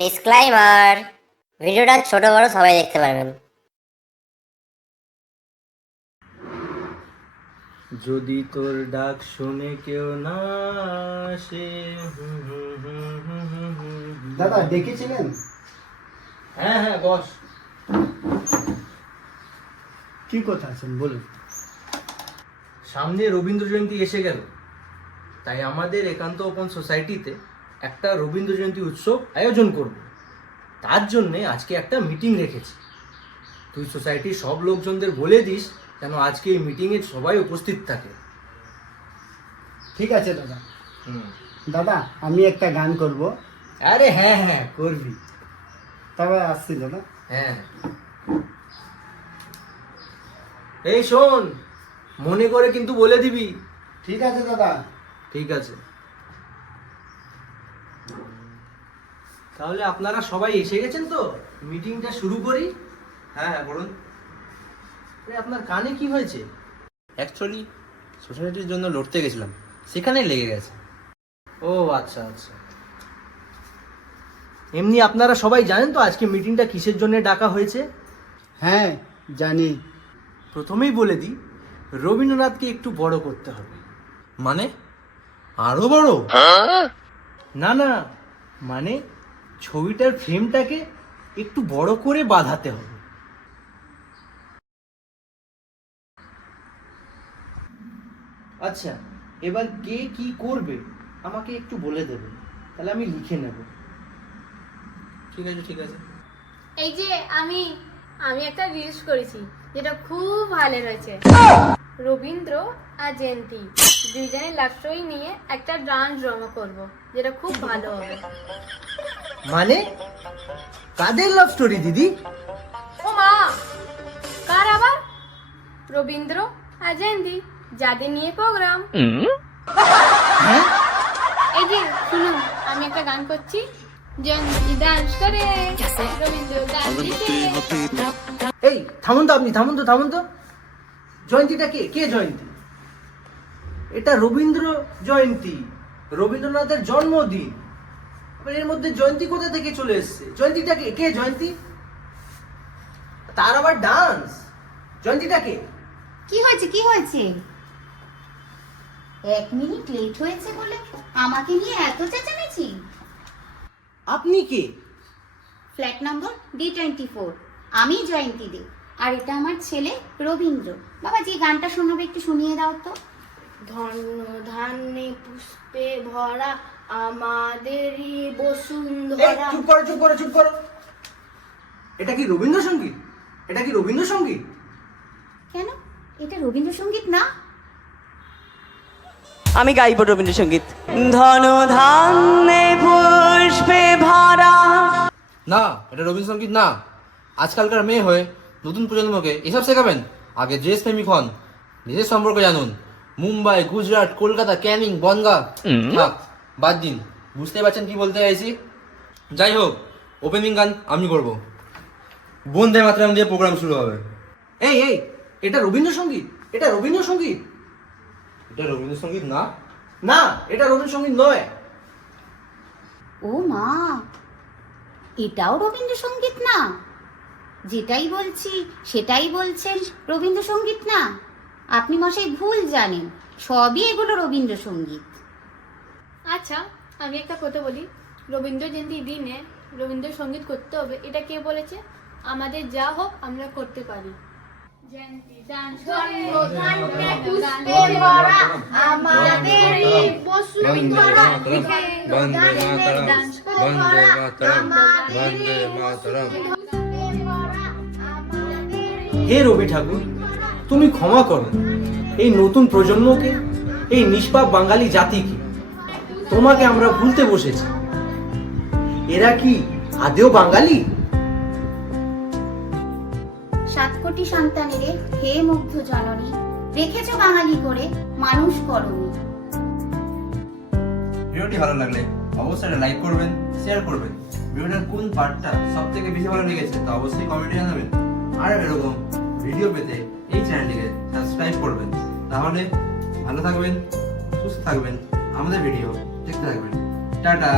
Disclaimer ভিডিওটা ছোট বড় সবাই দেখতে পারবেন। যদি তোর ডাক শুনে কেউ না আসে হুম হুম হুম হুম হুম হুম হুম। দাদা দেখেছিলেন? হ্যাঁ হ্যাঁ বস। কি কথা আছেন? বলুন। সামনে রবীন্দ্র জয়ন্তী এসে গেল। তাই আমাদের একান্ত ওপেন সোসাইটিতে একটা রবীন্দ্র জয়ন্তী উৎসব আয়োজন করব। তার জন্যে আজকে একটা মিটিং রেখেছি। তুই সোসাইটির সব লোকজনদের বলে দিস যেন আজকে এই মিটিংয়ে সবাই উপস্থিত থাকে। ঠিক আছে দাদা। হুম। দাদা আমি একটা গান করব। আরে হ্যাঁ হ্যাঁ করবি। তবে আসছি দাদা। হ্যাঁ। এই শোন মনে করে কিন্তু বলে দিবি। ঠিক আছে দাদা। ঠিক আছে। তাহলে আপনারা সবাই এসে গেছেন তো? মিটিংটা শুরু করি। হ্যাঁ হ্যাঁ বলুন আপনার কানে কি হয়েছে? অ্যাকচুয়ালি সোসাইটির জন্য লড়তে গেছিলাম। সেখানেই লেগে গেছে। ও আচ্ছা আচ্ছা। এমনি আপনারা সবাই জানেন তো আজকে মিটিংটা কিসের জন্য ডাকা হয়েছে? হ্যাঁ জানি। প্রথমেই বলে দিই রবীন্দ্রনাথকে একটু বড় করতে হবে। মানে? আরও বড়? না না। মানে ছবিটার ফ্রেমটাকে একটু বড় করে বাঁধাতে হবে। আচ্ছা এবার কে কি করবে আমাকে একটু বলে দেবে। তাহলে আমি লিখে নেব। ঠিক আছে ঠিক আছে। এই যে আমি আমি একটা রিলস করেছি যেটা খুব ভালো হয়েছে। রবীন্দ্র আর জয়ন্তী দুইজনের লাভ নিয়ে একটা ডান্স ড্রামা করব যেটা খুব ভালো হবে। মানে কাদের লাভ স্টোরি দিদি? ও মা কার আবার? রবীন্দ্র আর জয়ন্তী যাদের নিয়ে প্রোগ্রাম হ্যাঁ? এই যে শুনুন আমি একটা গান করছি। জয়ন্তী ডান্স করে রবীন্দ্র গান এই থামুন তো আপনি থামুন তো থামুন তো। জয়ন্তীটা কে? কে জয়ন্তী? এটা রবীন্দ্র জয়ন্তী রবীন্দ্রনাথের জন্মদিন। এর মধ্যে জয়ন্তী কোথা থেকে চলে এসছে? জয়ন্তীটা কে? কে জয়ন্তী? তার আবার ডান্স জয়ন্তীটা কে? কি হয়েছে? কি হয়েছে? এক মিনিট লেট হয়েছে বলে আমাকে নিয়ে এত চেঁচামেচি? আপনি কে? Flat number D twenty four আমি জয়ন্তী দে। আর এটা আমার ছেলে রবীন্দ্র। বাবা যে গানটা শোনাবে একটু শুনিয়ে দাও তো। ধন্য ধান্যে পুষ্পে ভরা আমাদেরই বসুন্ধরা। চুপ করো চুপ করো চুপ করো। এটা কি রবীন্দ্রসঙ্গীত? এটা কি রবীন্দ্রসঙ্গীত? কেন? এটা রবীন্দ্রসঙ্গীত না? আমি গাইব রবীন্দ্রসঙ্গীত। ধন ধান্যে পুষ্পে ভরা। না এটা রবীন্দ্রসঙ্গীত না। আজকালকার মেয়ে হয়ে নতুন প্রজন্মকে এসব শেখাবেন। আগে দেশ প্রেমিক হন দেশের সম্পর্কে জানুন। মুম্বাই গুজরাট কলকাতা ক্যানিং বনগা। থাক বাদ দিন। বুঝতে পারছেন কি বলতে চাইছি? যাই হোক ওপেনিং গান আমি করব। বন্দে মাতরম দিয়ে প্রোগ্রাম শুরু হবে। এই এই এটা রবীন্দ্রসঙ্গীত? এটা রবীন্দ্রসঙ্গীত? এটা রবীন্দ্রসঙ্গীত না। না এটা রবীন্দ্রসঙ্গীত নয়। ও মা এটাও রবীন্দ্রসঙ্গীত না। যেটাই বলছি সেটাই বলছেন রবীন্দ্রসঙ্গীত না। আপনি মশাই ভুল জানেন। সবই এগুলো রবীন্দ্রসঙ্গীত। আচ্ছা আমি একটা কথা বলি। রবীন্দ্র জয়ন্তী দিনে রবীন্দ্রসঙ্গীত করতে হবে এটা কে বলেছে? আমাদের যা হোক আমরা করতে পারি। হে রবি ঠাকুর তুমি ক্ষমা করো। এই নতুন প্রজন্মকে এই নিষ্পাপ বাঙালি জাতিকে তোমাকে আমরা ভুলতে বসেছি। এরা কি আদেও বাঙালি? সাত কোটি সন্তানেরে হে মুগ্ধ জননী রেখেছ বাঙালি করে মানুষ করনি ভিডিওটি ভালো লাগলে অবশ্যই লাইক করবেন শেয়ার করবেন। ভিডিওটার কোন পার্টটা সব থেকে বেশি ভালো লেগেছে তা অবশ্যই কমেন্টে জানাবেন। আর এরকম ভিডিও পেতে এই চ্যানেলটিকে সাবস্ক্রাইব করবেন। তাহলে ভালো থাকবেন সুস্থ থাকবেন। আমাদের ভিডিও দেখতে থাকবেন। টাটা।